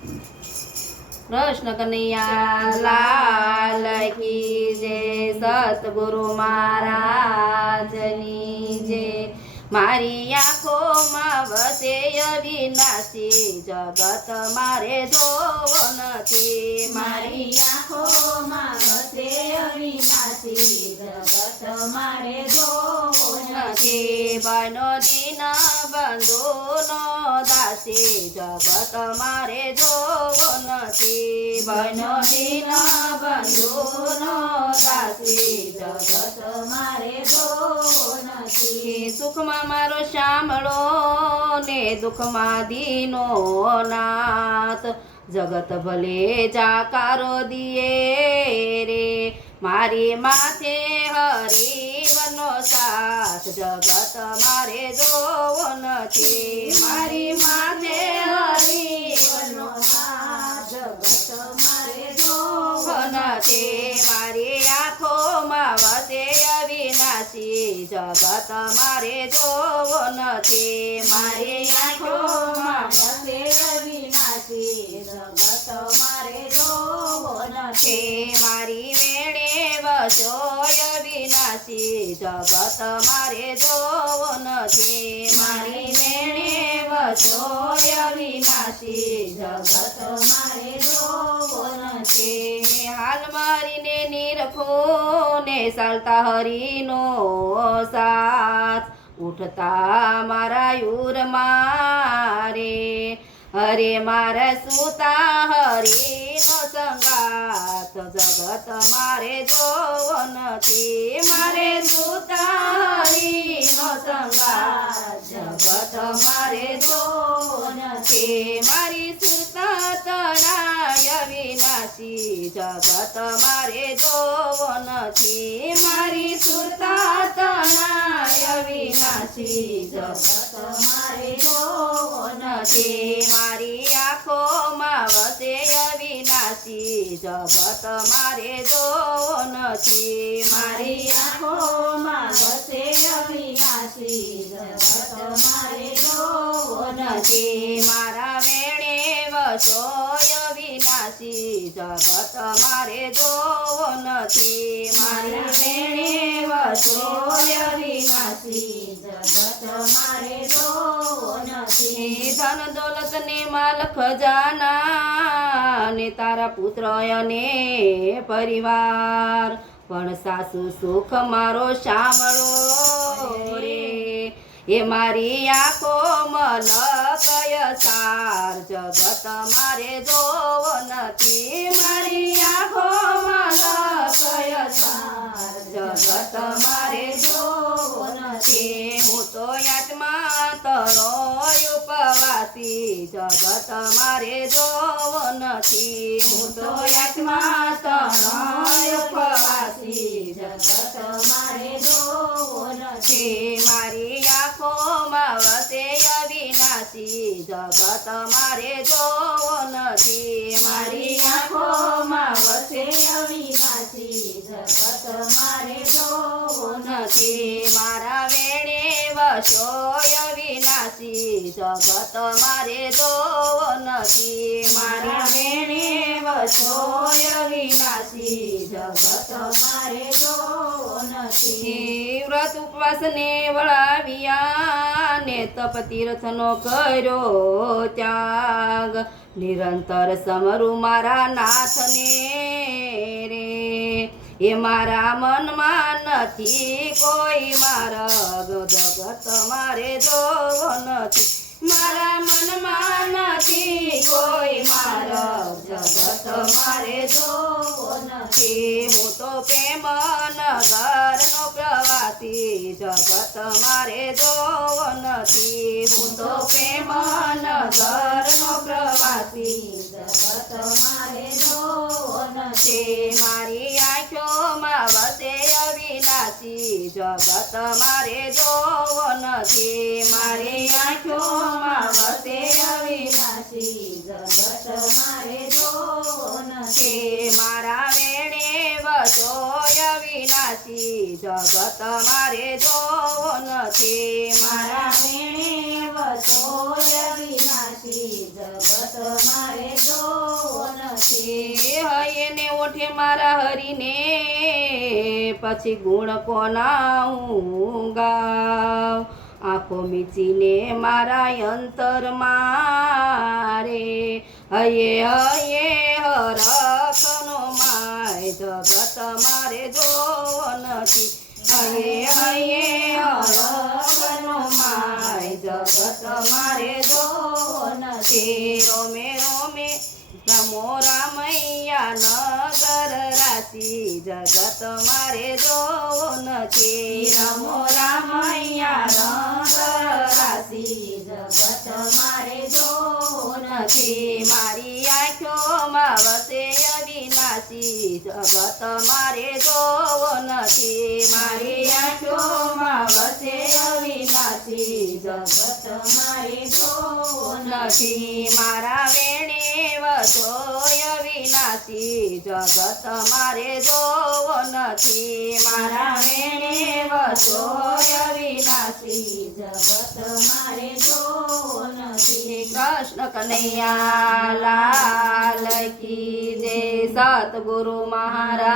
કૃષ્ણ કનૈયા લાલ કી જય, સતગુરુ મહારાજની જય। મારી આંખોમાં વસે અવિનાશી, જગત મારે જોવો નથી। મારી આંખોમાં વસે અવિનાશી, જગત મારે જોવો નથી। બનો દિન બંધુનો દાસી, જગત મારે જોવો નથી। બનો દિન બંધુનો દાસી, જગત મારે જોવો નથી। સુખમાં મારો શામળો ને દુઃખમાં દીનો નાથ, જગત ભલે જાકારો દિયે રે। મારી માથે હરિવનો સાથ, જગત મારે જોવો નથી। મારી માથે હરિવનો સાથ, જગત મારે જોવો નથી। મારી આંખોમાં વસે અવિનાશી, જગત મારે જોવો નથી। મારી આંખોમાં વસે અવિનાશી, જગત મારે જોવો નથી। મારી વેણે વસોય અવિનાશી, જગત મારે જોવો નથી। મારી વેણે વસોય અવિનાશી, જગત મારે જોવો નથી। હાલ મારીને નિરખો ને ચાલતા હરિનો સાથ, ઉઠતા મારા યુર મારે। હરે મારા સુતા હરિનો સંગાત, જગત મારે જોવો નથી। મારે સુતા હરિનો સંગાત, જગત મારે જોવો નથી। મારી સુરતા તણાય અવિનાશી, જગત મારે જોવો નથી। મારી સુરતા તણાય અવિનાશી, જગત મારે જોવો નથી। મારી આંખોમાં વસે અવિનાશી, જગત મારે જોવો નથી। મારી આંખોમાં વસે અવિનાશી, જગત મારે જોવો નથી। મારા વેણે વસોય અવિનાશી, જગત મારે જોવો નથી। મારા વેણે વસોય અવિનાશી, જગત મારે જોવો નથી। ધન દોલત ને માલ ખજાના ને તારા પુત્ર અને પરિવાર, પણ સાસુ સુખ મારો શામળો રે। એ મારી આંખો મલકય સાર, જગત મારે જોવો નથી। મારી આંખો મલકય સાર, જગત મારે જોવો નથી। હું તો આત્મા તણો ઉપવાસી, જગત મારે જોવો નથી। હું તો આત્મા તણો ઉપવાસી, જગત મારે જોવો નથી। મારી આંખોમાં વસે અવિનાશી, જગત મારે જોવો નથી। મારી આંખોમાં વસે અવિનાશી, જગત મારે જોવો નથી। મારા વેણે વસોય અવિનાશી, જગત મારે જોવો નથી। મારા વેણે વસોય અવિનાશી, જગત મારે જોવો નથી। વ્રત ઉપવાસ ને વળાવ્યા ને તપ તીર્થનો કર્યો ત્યાગ, નિરંતર સમરું મારા નાથને રે। એ મારા મનમાં નથી કોઈ માર્ગ, જગત મારે જોવો નથી। મારા મનમાં નથી કોઈ માર્ગ, જગત મારે જોવો નથી। હું તો પ્રેમ નગરનો પ્રવાસી, જગત મારે જોવો નથી। હું તો પ્રેમ નગરનો પ્રવાસી, જગત મારે જોવો નથી। મારી આંખોમાં વસે અવિનાશી, જગત મારે જોવો નથી। મારી આંખોમાં વસે અવિનાશી, જગત મારે જોવો નથી। મારા વેણે વસોય અવિનાશી, જગત જગત મારે જોવો નથી. મારા વેણે વસોય વિનાશી જગત મારે જોવો નથી. એને ઓઠે મારા હરીને પછી ગુણ કોના હું ગાવ. આંખો મીચીને મારા અંતર મારે હયે હયે હરખનો માય જગત મારે જોવો નથી. હયે હયે હરખનો માય જગત મારે જોવો નથી. રોમે રોમે રમો રામૈયા નગર રાશી જગત મારે જોવો નથી. રમો રામૈયા નગર રાશી જગત મારે જોવો નથી. મારી આંખોમાં વસે અવિનાશી જગત મારે જોવો નથી. મારી આંખોમાં વસે અવિનાશી જગત મારે જોવો નથી. મારા વેણે વસોય અવિનાશી જગત મારે જોવો નથી. મારા વેણે વસોય અવિનાશી જગત મારે જોવો નથી. કૃષ્ણ કનૈયા લાલ કી જય. સતગુરુ મહારાજ